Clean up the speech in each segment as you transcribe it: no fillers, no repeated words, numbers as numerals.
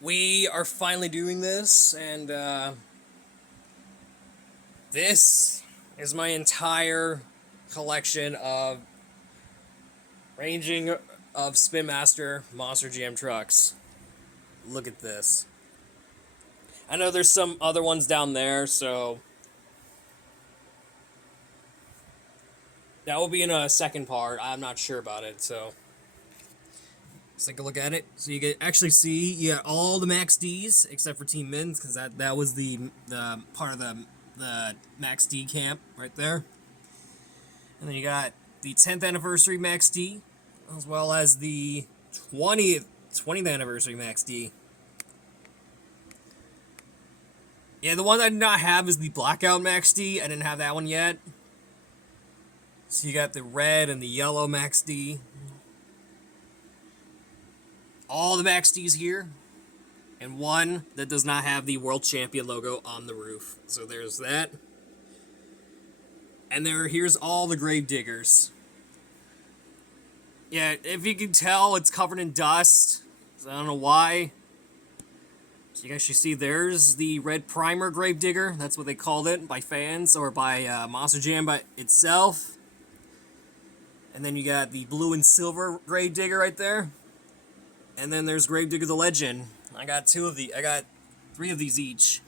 We are finally doing this, and this is my entire collection of ranging of Spin Master Monster Jam trucks. Look at this. I know there's some other ones down there, so that will be in a second part. I'm not sure about it, so let's take a look at it. So you can actually see you got all the Max Ds except for Team Mins, because that was the part of the Max D camp right there. And then you got the 10th anniversary Max D, as well as the 20th anniversary Max D. Yeah, the one I did not have is the Blackout Max D. I didn't have that one yet. So you got the red and the yellow Max D. All the Max Ds here. And one that does not have the World Champion logo on the roof. So there's that. And here's all the Grave Diggers. Yeah, if you can tell, it's covered in dust. So I don't know why. So you guys should see there's the red primer Grave Digger. That's what they called it by fans or by Monster Jam by itself. And then you got the blue and silver Grave Digger right there. And then there's Grave Digger the Legend. I got three of these each.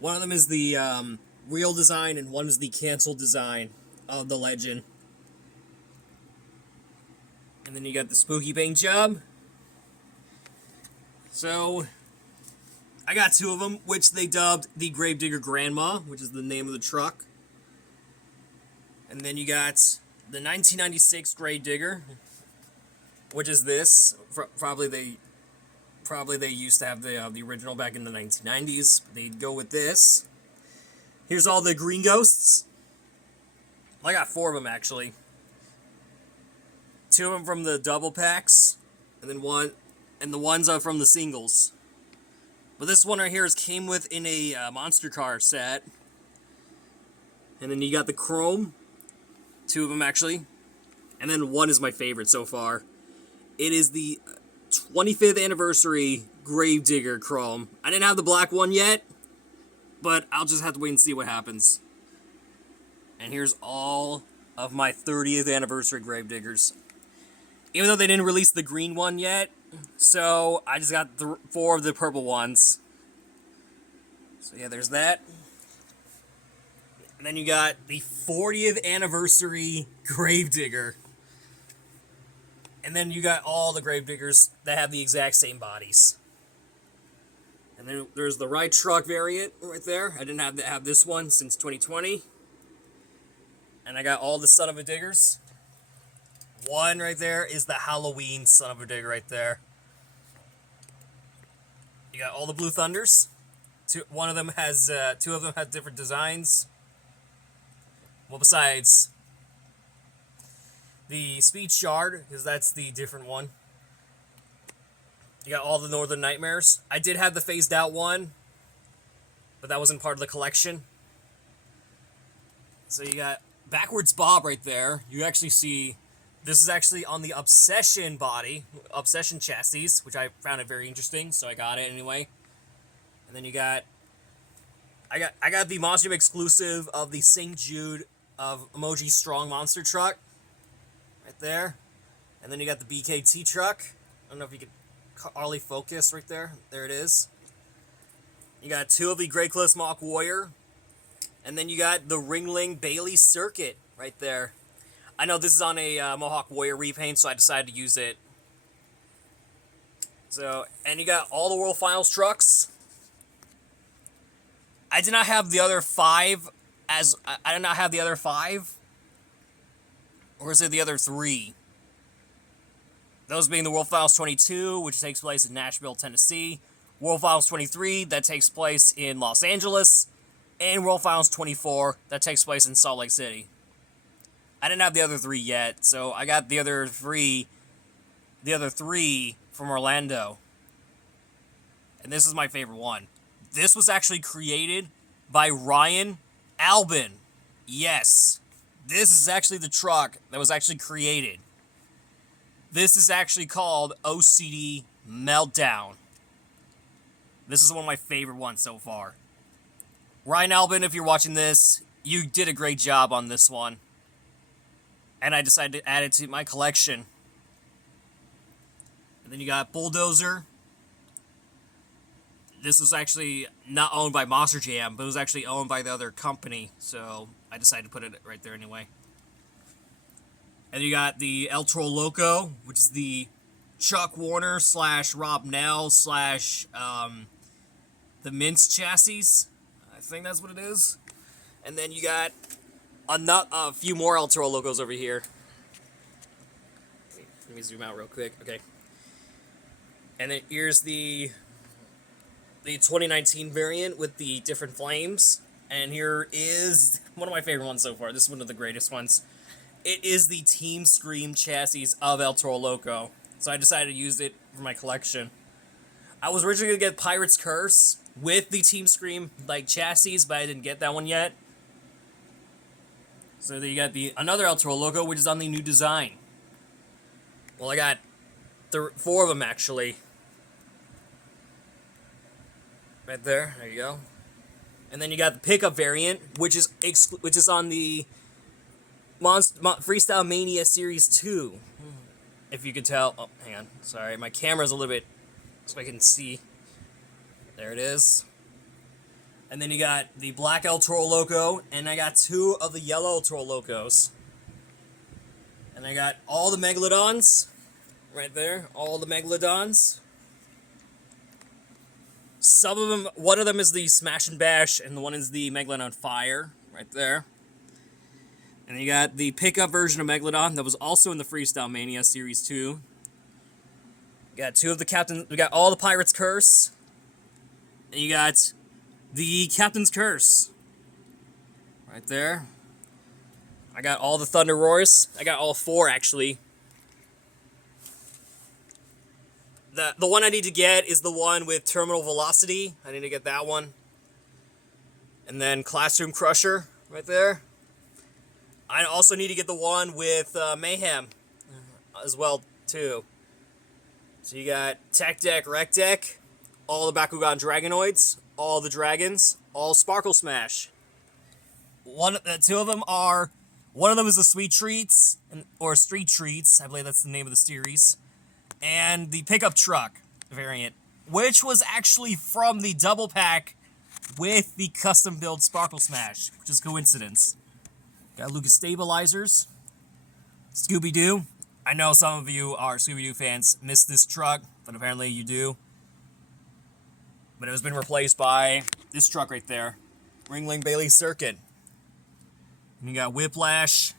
One of them is the real design, and one is the canceled design of the Legend. And then you got the spooky paint job. So I got two of them, which they dubbed the Gravedigger Grandma, which is the name of the truck. And then you got the 1996 Gravedigger, which is this. Probably they used to have the original back in the 1990s. They'd go with this. Here's all the green ghosts. I got four of them actually. Two of them from the double packs, and then the ones are from the singles. But this one right here came with in a monster car set. And then you got the chrome. Two of them actually. And then one is my favorite so far. It is the 25th anniversary Gravedigger Chrome. I didn't have the black one yet, but I'll just have to wait and see what happens. And here's all of my 30th anniversary Gravediggers. Even though they didn't release the green one yet, so I just got four of the purple ones. So yeah, there's that. And then you got the 40th anniversary Gravedigger. And then you got all the Gravediggers that have the exact same bodies. And then there's the ride truck variant right there. I didn't have this one since 2020. And I got all the Son of a Diggers. One right there is the Halloween Son of a Digger right there. You got all the Blue Thunders. Two of them has different designs. Well, besides the Speed Shard, because that's the different one. You got all the Northern Nightmares. I did have the phased out one, but that wasn't part of the collection. So you got Backwards Bob right there. You actually see this is actually on the Obsession body, Obsession chassis, which I found it very interesting, so I got it anyway. And then you got I got the Monster Jam exclusive of the St. Jude of Emoji Strong Monster truck. Right there. And then you got the BKT truck. I don't know if you could hardly focus right there. There it is. You got two of the Grey Cliffs Mock Warrior. And then you got the Ringling Bailey Circuit right there. I know this is on a Mohawk Warrior repaint, so I decided to use it. So, and you got all the World Finals trucks. I did not have the other five I did not have the other five. Or is it the other three? Those being the World Finals 22, which takes place in Nashville, Tennessee. World Finals 23, that takes place in Los Angeles. And World Finals 24, that takes place in Salt Lake City. I didn't have the other three yet, so I got the other three from Orlando. And this is my favorite one. This was actually created by Ryan Albin. Yes. This is actually the truck that was actually created. This is actually called OCD Meltdown. This is one of my favorite ones so far. Ryan Albin, if you're watching this, you did a great job on this one. And I decided to add it to my collection. And then you got Bulldozer. This was actually not owned by Monster Jam, but it was actually owned by the other company. So I decided to put it right there anyway. And you got the El Toro Loco, which is the Chuck Warner / Rob Nell / the Mince chassis. I think that's what it is. And then you got a few more El Toro Locos over here. Let me zoom out real quick. Okay. And then here's the 2019 variant with the different flames. And here is one of my favorite ones so far. This is one of the greatest ones. It is the Team Scream chassis of El Toro Loco. So I decided to use it for my collection. I was originally going to get Pirate's Curse with the Team Scream chassis, but I didn't get that one yet. So then you got another El Toro Loco, which is on the new design. Well, I got 4 of them actually. Right there. There you go. And then you got the pickup variant, which is on the Freestyle Mania Series 2. If you could tell. Oh, hang on. Sorry, my camera's a little bit so I can see. There it is. And then you got the black El Toro Loco, and I got 2 of the yellow El Toro Locos. And I got all the Megalodons. Right there. All the Megalodons. Some of them, one of them is the Smash and Bash, and the one is the Megalodon Fire. Right there. And you got the pickup version of Megalodon that was also in the Freestyle Mania Series 2. You got 2 of the Captains. We got all the Pirate's Curse. And you got the Captain's Curse. Right there. I got all the Thunder Roars. I got all 4, actually. The one I need to get is the one with Terminal Velocity. I need to get that one. And then Classroom Crusher. Right there. I also need to get the one with Mayhem as well, too. So you got Tech Deck, Rec Deck, all the Bakugan Dragonoids, all the dragons, all Sparkle Smash. 2 of them are, one of them is the Sweet Treats, or Street Treats, I believe that's the name of the series, and the Pickup Truck variant, which was actually from the double pack with the custom build Sparkle Smash, which is coincidence. Got Lucas Stabilizers, Scooby-Doo. I know some of you are Scooby-Doo fans, miss this truck, but apparently you do. But it has been replaced by this truck right there, Ringling Bailey Circuit. And you got Whiplash,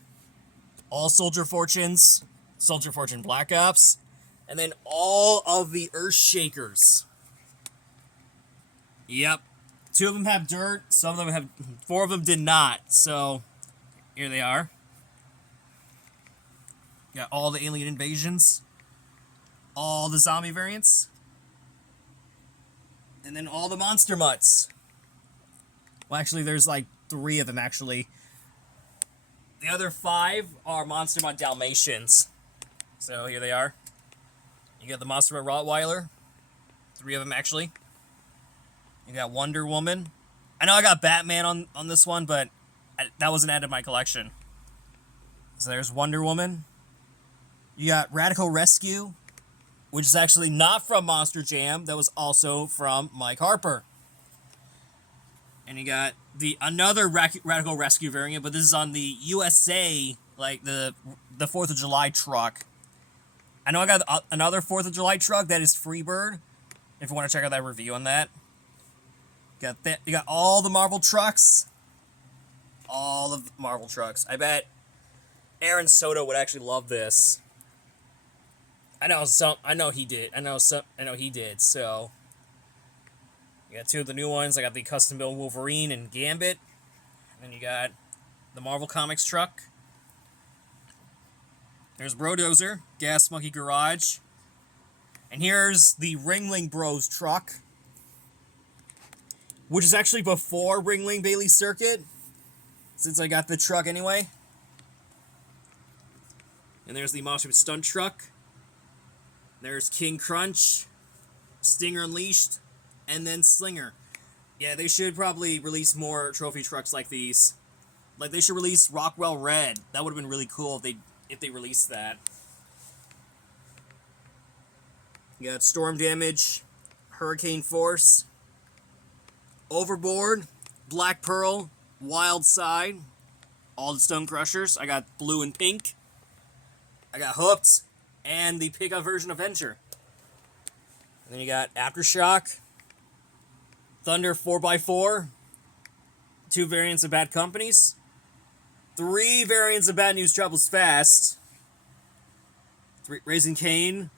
all Soldier Fortunes, Soldier Fortune Black Ops, and then all of the Earth Shakers. Yep. 2 of them have dirt, 4 of them did not, so here they are. Got all the alien invasions, all the zombie variants, and then all the monster mutts. Well, actually, there's 3 of them, actually. The other 5 are Monster Mutt Dalmatians. So here they are. You got the Monster Mutt Rottweiler. 3 of them, actually. You got Wonder Woman. I know I got Batman on this one, but that wasn't added to my collection. So there's Wonder Woman. You got Radical Rescue, which is actually not from Monster Jam. That was also from Mike Harper. And you got another Radical Rescue variant, but this is on the USA, the 4th of July truck. I know I got another 4th of July truck that is Freebird, if you want to check out that review on that. You got all the Marvel trucks. All of the Marvel trucks. I bet Aaron Soto would actually love this. I know he did. He did. So you got 2 of the new ones. I got the custom built Wolverine and Gambit. And then you got the Marvel Comics truck. There's Brodozer, Gas Monkey Garage. And here's the Ringling Bros truck, which is actually before Ringling Bailey Circuit, since I got the truck anyway. And there's the Monster Stunt truck. There's King Crunch, Stinger Unleashed, and then Slinger. Yeah, they should probably release more trophy trucks like these. Like, they should release Rockwell Red. That would have been really cool if they released that. You got Storm Damage, Hurricane Force, Overboard, Black Pearl, Wild Side, all the Stone Crushers. I got Blue and Pink. I got Hooked, and the pickup version of Venture. And then you got Aftershock, Thunder 4x4, 2 variants of Bad Companies, 3 variants of Bad News Travels Fast, Raising Cain,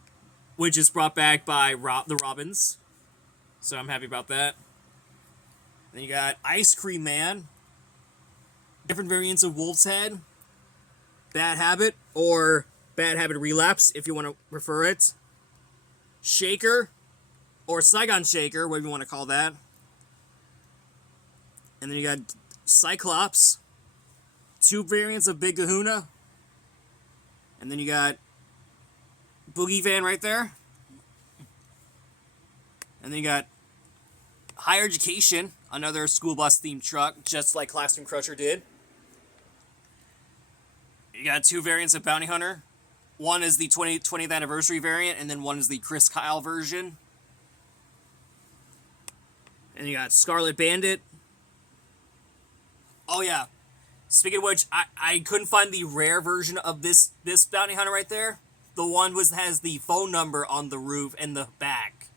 which is brought back by the Robins, so I'm happy about that. Then you got Ice Cream Man, different variants of Wolf's Head, Bad Habit, or Bad Habit Relapse, if you want to prefer it, Shaker, or Saigon Shaker, whatever you want to call that. And then you got Cyclops, 2 variants of Big Kahuna, and then you got Boogie Van right there. And then you got Higher Education, another school bus themed truck, just like Classroom Crusher did. You got 2 variants of Bounty Hunter. One is the 20th anniversary variant, and then one is the Chris Kyle version. And you got Scarlet Bandit. Oh yeah, speaking of which, I couldn't find the rare version of this Bounty Hunter right there. The one has the phone number on the roof and the back.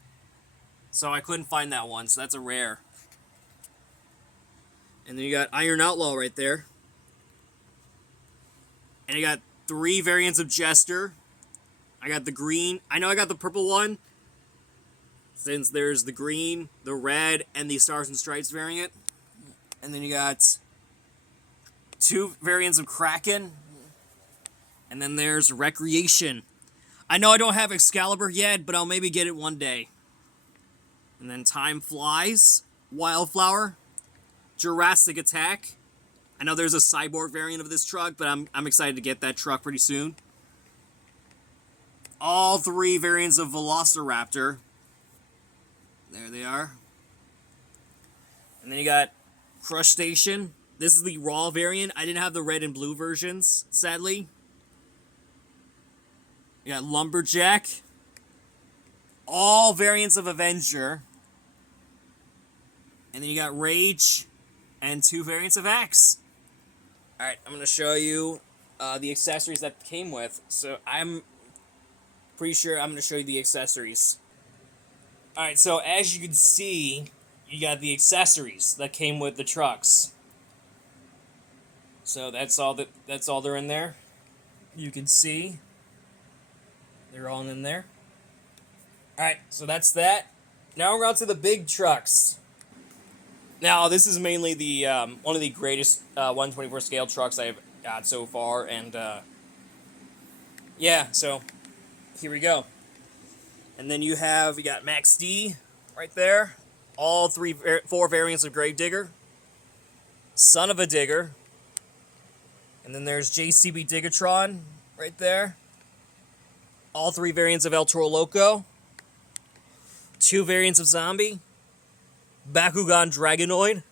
So I couldn't find that one, so that's a rare. And then you got Iron Outlaw right there. And you got 3 variants of Jester. I got the green. I know I got the purple one, since there's the green, the red, and the Stars and Stripes variant. And then you got 2 variants of Kraken. And then there's Recreation. I know I don't have Excalibur yet, but I'll maybe get it one day. And then Time Flies, Wildflower, Jurassic Attack. I know there's a cyborg variant of this truck, but I'm excited to get that truck pretty soon. All 3 variants of Velociraptor. There they are. And then you got Crush Station. This is the raw variant. I didn't have the red and blue versions, sadly. You got Lumberjack. All variants of Avenger. And then you got Rage and 2 variants of Axe. Alright, I'm going to show you the accessories that came with. So I'm pretty sure I'm going to show you the accessories. Alright, so as you can see, you got the accessories that came with the trucks. So that's all they're in there. You can see they're all in there. Alright, so that's that. Now we're on to the big trucks. Now, this is mainly the one of the greatest 1/24 scale trucks I've got so far, and yeah, so here we go. And then you got Max D right there, all 4 variants of Gravedigger, Son of a Digger, and then there's JCB Digatron right there, all 3 variants of El Toro Loco, 2 variants of Zombie, Bakugan Dragonoid.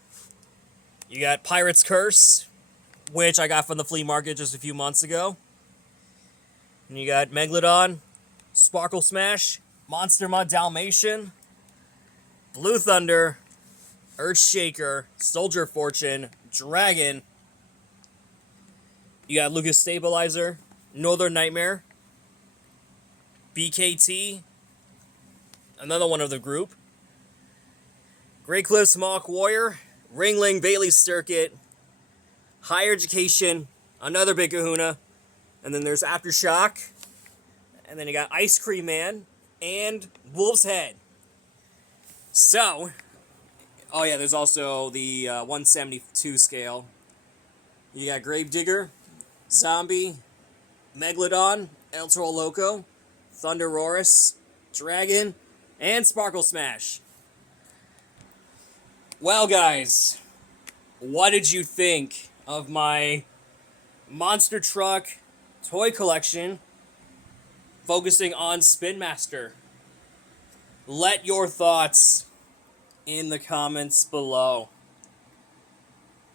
You got Pirate's Curse, which I got from the flea market just a few months ago. And you got Megalodon, Sparkle Smash, Monster Mud Dalmatian, Blue Thunder, Earthshaker, Soldier Fortune, Dragon. You got Lucas Stabilizer, Northern Nightmare, BKT, another one of the group, Great Cliffs Mohawk Warrior, Ringling Bailey Circuit, Higher Education, another Big Kahuna, and then there's Aftershock, and then you got Ice Cream Man, and Wolf's Head. So, oh yeah, there's also the 172 scale. You got Gravedigger, Zombie, Megalodon, El Toro Loco, Thunderosaurus, Dragon, and Sparkle Smash. Well, guys, what did you think of my monster truck toy collection focusing on Spin Master? Let your thoughts in the comments below.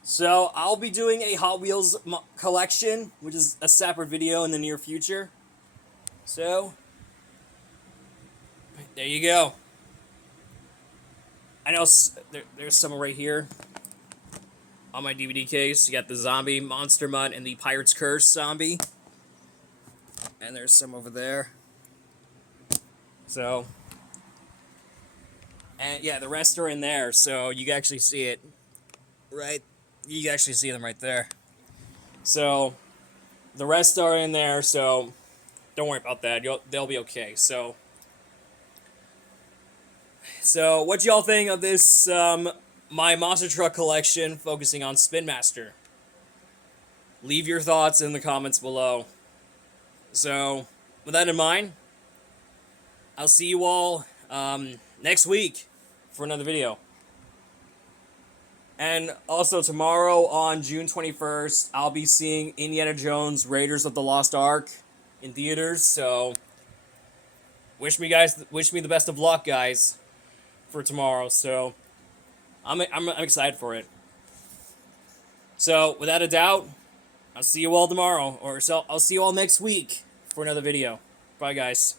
So, I'll be doing a Hot Wheels collection, which is a separate video in the near future. So, there you go. I know there's some right here on my DVD case. You got the Zombie Monster Mutt and the Pirate's Curse zombie. And there's some over there. So, and yeah, the rest are in there, so you can actually see it. Right? You can actually see them right there. So, the rest are in there, so don't worry about that. They'll be okay. So what y'all think of this, my monster truck collection focusing on Spin Master? Leave your thoughts in the comments below. So, with that in mind, I'll see you all next week for another video. And also tomorrow on June 21st, I'll be seeing Indiana Jones Raiders of the Lost Ark in theaters. So, wish me the best of luck, guys, for tomorrow. So, I'm excited for it. So, without a doubt, I'll see you all tomorrow, or so I'll see you all next week for another video. Bye, guys.